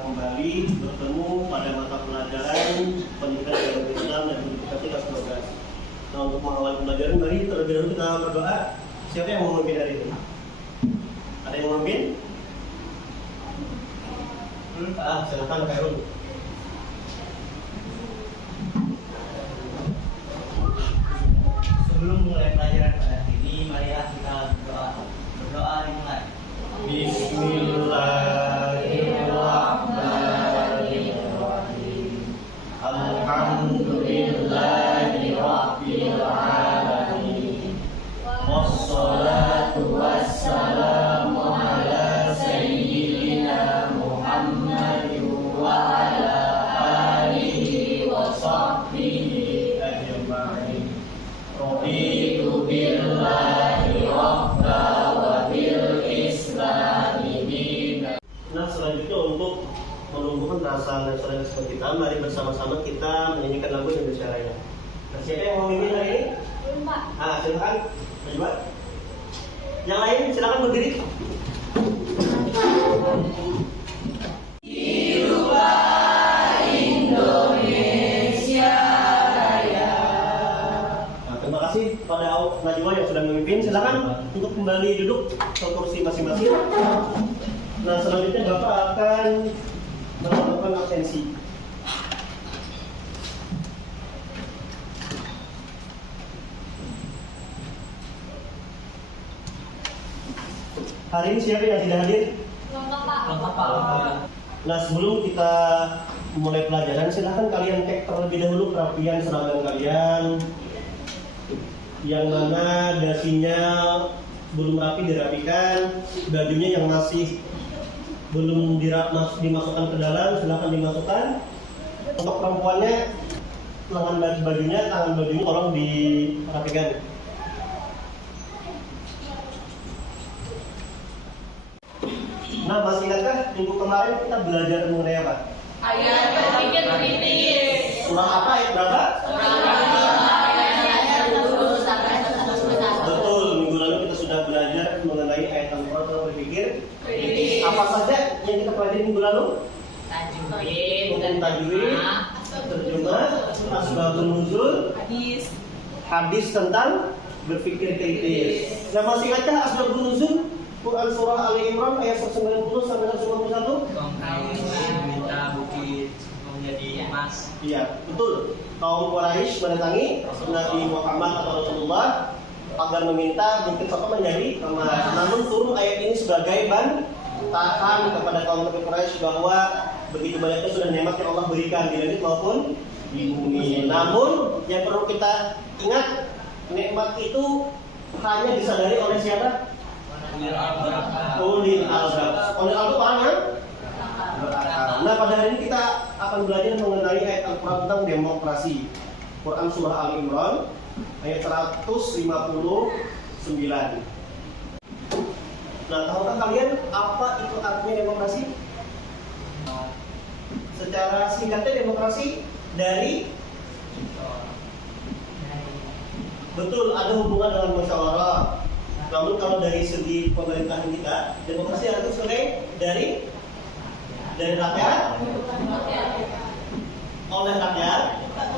kembali bertemu pada mata pelajaran pendidikan agama Islam dan Universitas kelas 12. Nah, untuk mengawali pembelajaran, mari terlebih dahulu kita berdoa. Siapa yang mau memimpin hari ini? Ada yang mau memimpin? Silakan Khairul. Sebelum mulai pelajaran pada hari ini, marilah kita berdoa. Berdoa dimulai. Bismillahirrahmanirrahim. Alhamdulillahi rabbil alamin. Wassalatu wassalamu ala sayyidina Muhammadin wa ala alihi wa sahbihi ajma'in. Raditu billahi rabba wa bil islami dina. Nah, selanjutnya untuk menumbuhkan rasa nasionalisme kita, mari bersama-sama kita menyanyikan lagu Indonesia Raya. Nah, siapa yang mau memimpin hari ini? Silakan. Coba. Yang lain silakan berdiri. Hiduplah Indonesia Raya. Nah, terima kasih pada Najwa yang sudah memimpin. Silakan untuk kembali duduk ke kursi masing-masing. Nah, selanjutnya Bapak akan melakukan absensi. Hari ini siapa yang tidak hadir? Lengkap, Pak. Nah, sebelum kita mulai pelajaran, silahkan kalian cek terlebih dahulu kerapian seragam kalian, yang mana dasinya belum rapi dirapikan, bajunya yang masih belum dimasukkan ke dalam, silahkan dimasukkan. Untuk perempuannya, tangan bajunya tolong dirapikan. Nah, masih ingatkah minggu kemarin kita belajar mengenai apa? Ayat berpikir kritis. Surah apa, ayat berapa? Betul, minggu lalu kita sudah belajar mengenai ayat Al-Quran tentang berpikir kritis. Apa saja yang kita pelajari minggu lalu? Hukum tajwid, terjemah, asbabun nuzul, hadis tentang berpikir kritis. Nah, masih ingatkah asbabun nuzul? Quran surah Ali Imran ayat 190 sampai 191. Minta bukit menjadi emas. Iya, betul. Kaum Quraisy mendatangi Nabi Muhammad atau Rasulullah agar meminta bukit Safa menjadi emas. Namun turun ayat ini sebagai bantahan kepada kaum Quraisy bahwa begitu banyaknya sudah nikmat yang Allah berikan di langit maupun di bumi. Namun yang perlu kita ingat, nikmat itu hanya disadari oleh siapa? Ulil albab. Ulil albab orang yang berakal. Nah, pada hari ini kita akan belajar mengenai ayat Al-Quran tentang demokrasi. Quran surah Al Imran ayat 159. Nah, tahukah kalian apa itu artinya demokrasi? Secara singkatnya demokrasi dari betul, ada hubungan dengan musyawarah. Namun kalau dari segi pemerintahan kita, demokrasi itu sebagai dari rakyat, oleh rakyat,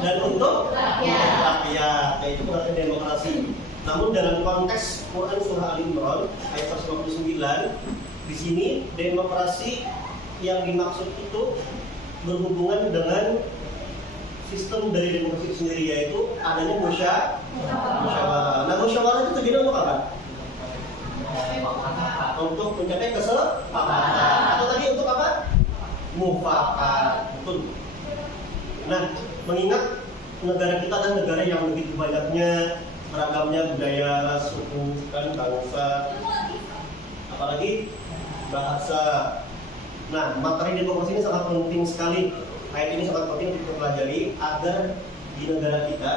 dan untuk rakyat. Itu berarti demokrasi. Namun dalam konteks Quran surah Al Imran ayat 159, di sini demokrasi yang dimaksud itu berhubungan dengan sistem dari demokrasi itu sendiri, yaitu adanya musyawarah. Nah, musyawarah itu tujuannya untuk apa? Untuk mencapai kesepakatan. Atau tadi untuk apa? Mufakat. Betul. Nah, mengingat negara kita adalah negara yang begitu banyaknya beragamnya budaya, ras, suku, bangsa, apalagi bahasa. Nah, materi demokrasi ini sangat penting sekali. Ayat ini sangat penting untuk dipelajari agar di negara kita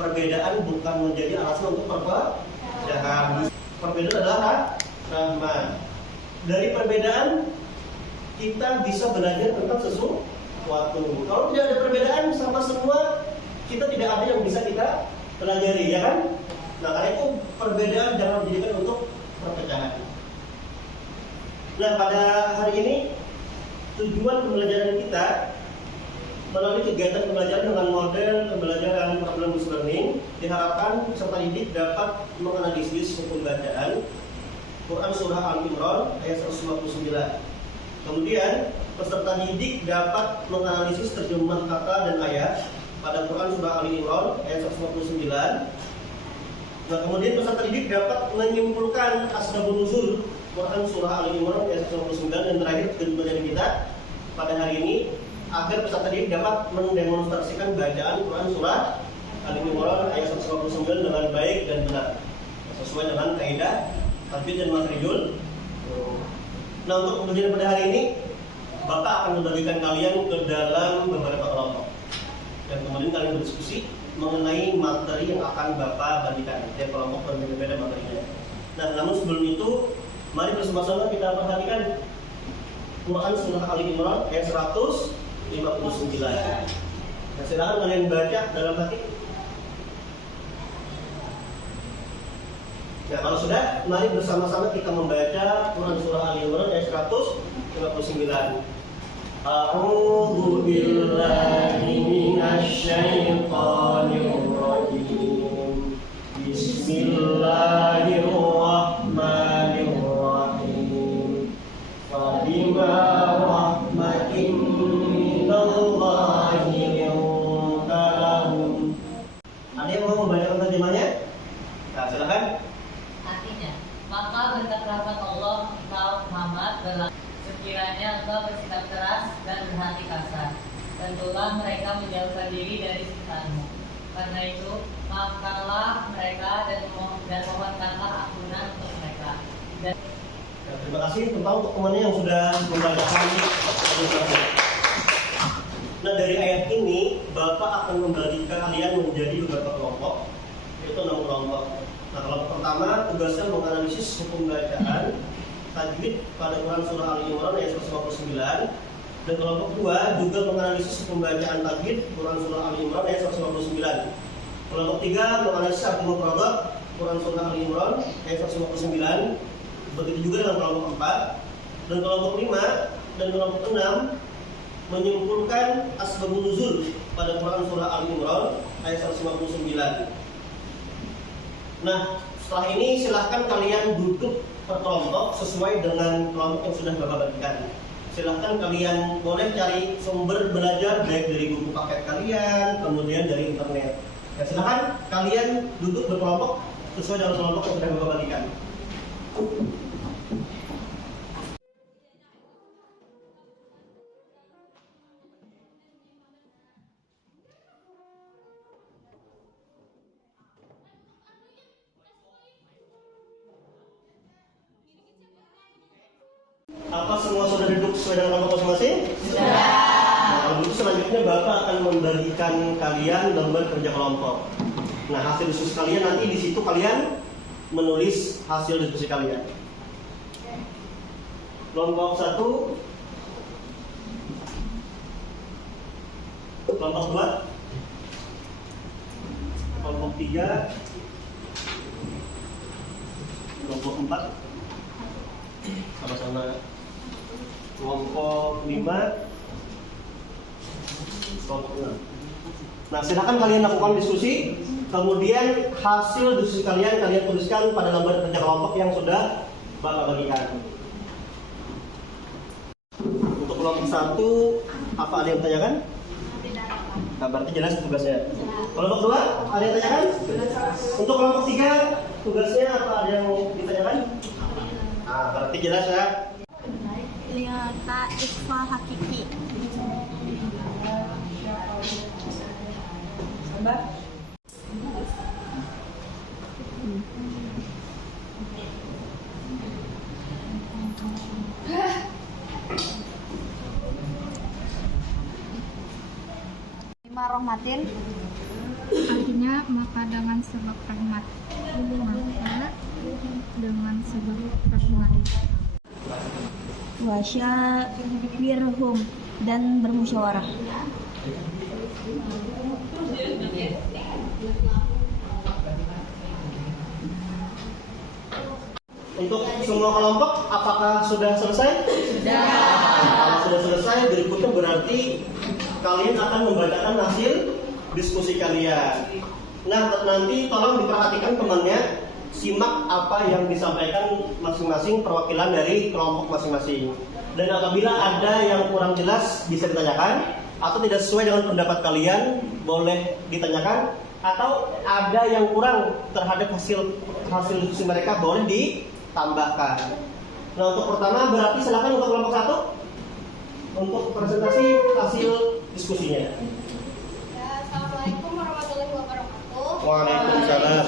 perbedaan bukan menjadi alasan untuk perpecahan. Perbedaan adalah rahmat. Dari perbedaan kita bisa belajar tentang sesuatu. Kalau tidak ada perbedaan sama semua, kita tidak ada yang bisa kita pelajari, ya kan? Nah, karena itu perbedaan jangan dijadikan untuk perpecahan. Nah, pada hari ini tujuan pembelajaran kita melalui kegiatan pembelajaran dengan model pembelajaran problem based learning, diharapkan peserta didik dapat menganalisis hukum bacaan Quran Surah Al-Imran ayat 159. Kemudian peserta didik dapat menganalisis terjemahan kata dan ayat pada Quran Surah Al-Imran ayat 159. Nah, kemudian peserta didik dapat menyimpulkan asbabun nuzul Quran Surah Al-Imran ayat 159. Dan terakhir tujuan kita pada hari ini agar peserta didik dapat mendemonstrasikan bacaan Quran Surah Al-Imran ayat 159 dengan baik dan benar sesuai dengan kaidah tajwid dan makhrajul. Nah, untuk pembelajaran pada hari ini Bapak akan membagikan kalian ke dalam beberapa kelompok dan kemudian kalian berdiskusi mengenai materi yang akan Bapak bagikan. Tiap kelompok berbeda-beda materinya. Nah, namun sebelum itu mari bersama-sama kita perhatikan Quran Surah Al-Imran ayat 159. Nah, silakan kalian baca dalam hati. Nah, kalau sudah, mari bersama-sama kita membaca Quran Surah Al-Imran ayat 159. A'udzu billahi minasyaitonir rajim. Bismillahirrahmanirrahim. Fabima rahmatin minallahi linta lahum. Ada yang mau membacakan terjemahnya? Nah, silakan. Artinya, maka bertakwalah Allah engkau Muhammad sekiranya engkau bersikap keras dan berhati kasar, tentulah mereka menjauhkan diri dari sekitarmu. Karena itu, maafkanlah mereka dan mohonkanlah ampunan untuk mereka. Dan Ya, terima kasih untuk temannya yang sudah membacakan. Nah, dari ayat ini Bapak akan membagikan kalian menjadi beberapa kelompok, yaitu 6 kelompok. Nah, kelompok pertama tugasnya menganalisis hukum bacaan tajwid pada Quran Surah Al-Imran ayat 159. Dan kelompok kedua juga menganalisis hukum bacaan tajwid Quran Surah Al-Imran ayat 159. Kelompok tiga menganalisis arti mufradat Quran Surah Al-Imran ayat 159. Begitu juga dengan kelompok 4. Dan kelompok 5 dan kelompok 6 menyimpulkan asbabun nuzul pada Quran Surah Al-Imran ayat 159. Nah, setelah ini silahkan kalian duduk per kelompok sesuai dengan kelompok yang sudah Bapak bagikan. Silahkan kalian boleh cari sumber belajar baik dari buku paket kalian, kemudian dari internet. Ya, silahkan kalian duduk berkelompok sesuai dengan kelompok yang sudah Bapak bagikan. Apa semua sudah duduk sesuai dengan kelompok masing-masing? Sudah. Nah, kalau begitu selanjutnya Bapak akan membagikan kalian lembar kerja kelompok. Nah, hasil diskusi kalian nanti di situ kalian menulis hasil diskusi kalian. Kelompok 1, kelompok 2, kelompok 3, kelompok 4, sama-sama. Kelompok 5, kelompok 6. Nah, silakan kalian lakukan diskusi. Kemudian hasil diskusi kalian tuliskan pada lembar kerja kelompok yang sudah Bapak bagikan. Untuk kelompok 1, apa ada yang ditanyakan? Nah, berarti jelas tugasnya. Kelompok 2, ada yang ditanyakan? Untuk kelompok 3, tugasnya apa, ada yang ditanyakan? Nah, berarti jelas ya. Lihat ikhfa hakiki. Sabar. Rahmatin artinya maka dengan sebab rahmat, maka dengan sebab rahmat. wasyawirhum dan bermusyawarah. Untuk semua kelompok apakah sudah selesai? Sudah. sudah selesai, berikutnya berarti kalian akan membacakan hasil diskusi kalian. Nah, nanti tolong diperhatikan temannya, simak apa yang disampaikan masing-masing perwakilan dari kelompok masing-masing. Dan apabila ada yang kurang jelas bisa ditanyakan, atau tidak sesuai dengan pendapat kalian boleh ditanyakan, atau ada yang kurang terhadap hasil diskusi mereka boleh ditambahkan. Nah, untuk pertama berarti silakan untuk kelompok 1 untuk presentasi hasil diskusinya. Assalamualaikum warahmatullahi wabarakatuh. Waalaikumsalam.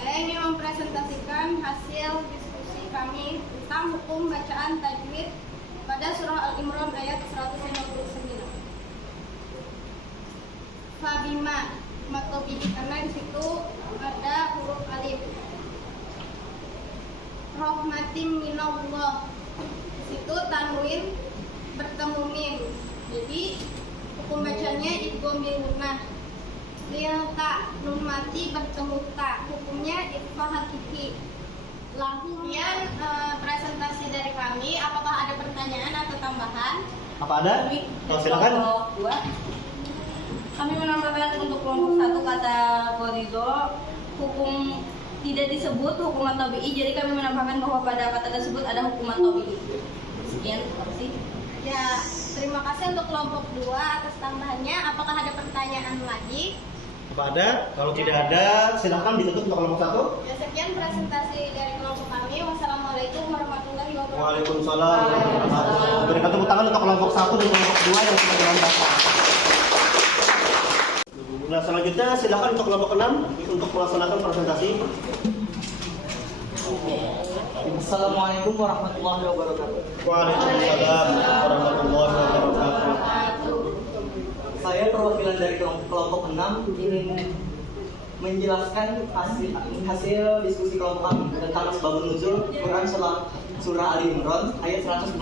Saya ingin mempresentasikan hasil diskusi kami tentang hukum bacaan tajwid pada surah Al-Imran ayat 159. Fabima matobi, karena di situ ada huruf alif. Rahmatim minallah, di situ tanwin bertemu mim. Jadi hukum bacanya idgham bil gunnah. Lil ta, nun mati bertemu ta, hukumnya ikhfa hakiki. Kemudian presentasi dari kami, apakah ada pertanyaan atau tambahan? Apa ada? Oh, silakan. Kami menambahkan untuk kelompok 1 kata Borido, hukum tidak disebut hukuman tabi'i, jadi kami menambahkan bahwa pada kata tersebut ada hukuman tabi'i. Sekian, terima kasih. Ya, terima kasih untuk kelompok 2 atas tambahannya. Apakah ada pertanyaan lagi? Apa ada? Kalau tidak ada, silakan ditutup untuk kelompok 1. Ya, sekian presentasi dari kelompok kami. Wassalamualaikum warahmatullahi wabarakatuh. Waalaikumsalam. Berikan tepuk tangan untuk kelompok 1 dan kelompok 2 yang sudah dilakukan. Nah, selanjutnya silakan untuk kelompok 6 untuk melaksanakan presentasi. Assalamualaikum warahmatullahi wabarakatuh. Waalaikumsalam warahmatullahi wabarakatuh. Saya perwakilan dari kelompok 6 ingin menjelaskan hasil diskusi kelompok kami tentang asbabun nuzul Quran surah Ali Imran ayat 159.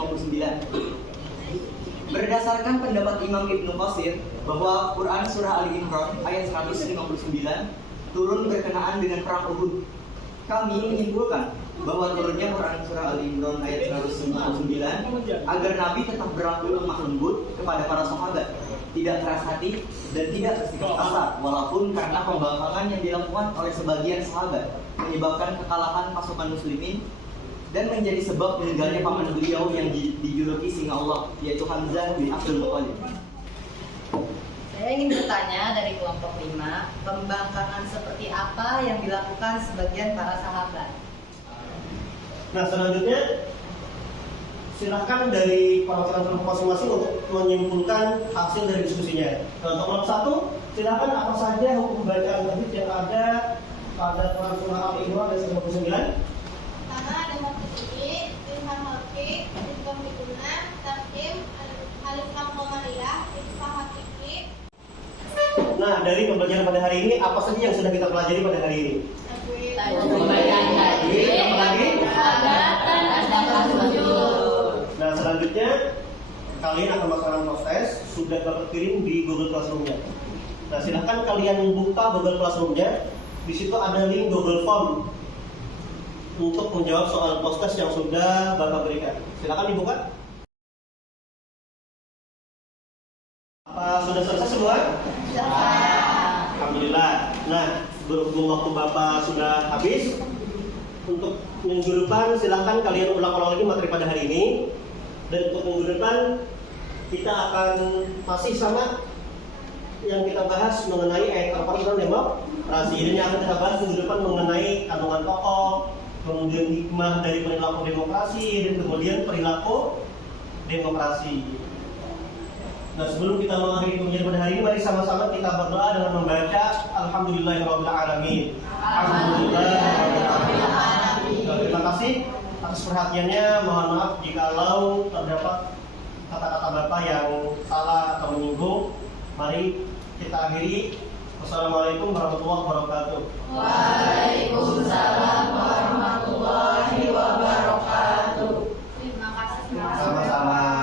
Berdasarkan pendapat Imam Ibnu Katsir bahwa Quran surah Ali Imran ayat 159 turun berkenaan dengan perang Uhud. Kami menyimpulkan bahwa turunnya Quran surah Ali Imran ayat 159 agar Nabi tetap berlaku lemah lembut kepada para sahabat, tidak keras hati dan tidak bersikap kasar, walaupun karena pembangkangan yang dilakukan oleh sebagian sahabat menyebabkan kekalahan pasukan muslimin dan menjadi sebab meninggalnya paman beliau yang dijuluki singa Allah, yaitu Hamzah bin Abdul Muthalib. Saya ingin bertanya dari kelompok 5, pembangkangan seperti apa yang dilakukan sebagian para sahabat? Nah, selanjutnya silakan dari perwakilan kelompok masing-masing untuk menyimpulkan hasil dari diskusinya. Nah, untuk kelompok 1, silakan apa saja hukum bacaan tajwid yang ada pada Quran surah Ali Imran ayat 159. Pertama ada maf'ul, ilham halqi, idgham bil gunnah, tarjim, alif lam qamariyah, ikhfa hakiki. Nah, dari pembelajaran pada hari ini apa saja yang sudah kita pelajari pada hari ini? Pembacaan tajwid, Apa lagi? dan sujud. Nah, selanjutnya kalian akan melaksanakan proses sudah dapat kirim di Google Classroom-nya. Nah, silahkan kalian buka Google Classroom-nya. Di situ ada link Google Form untuk menjawab soal post-test yang sudah Bapak berikan. Silahkan dibuka. Apa sudah selesai semua? Alhamdulillah. Nah, berhubung waktu Bapak sudah habis, untuk minggu depan silahkan kalian ulang-ulang lagi materi pada hari ini. Dan untuk minggu depan kita akan masih sama yang kita bahas mengenai ayat Al-Quran dan demokrasi. Ini yang akan kita bahas minggu depan mengenai kandungan tokoh, kemudian hikmah dari perilaku demokrasi, dan kemudian perilaku demokrasi. Nah, sebelum kita mengakhiri pengajian pada hari ini, mari sama-sama kita berdoa dengan membaca Alhamdulillahirabbil alamin. Terima kasih atas perhatiannya. Mohon maaf jikalau terdapat kata-kata Bapak yang salah atau menyinggung. Mari kita akhiri. Wassalamualaikum warahmatullahi wabarakatuh. Waalaikumsalam warahmatullahi wabarakatuh. Terima kasih. Sama-sama.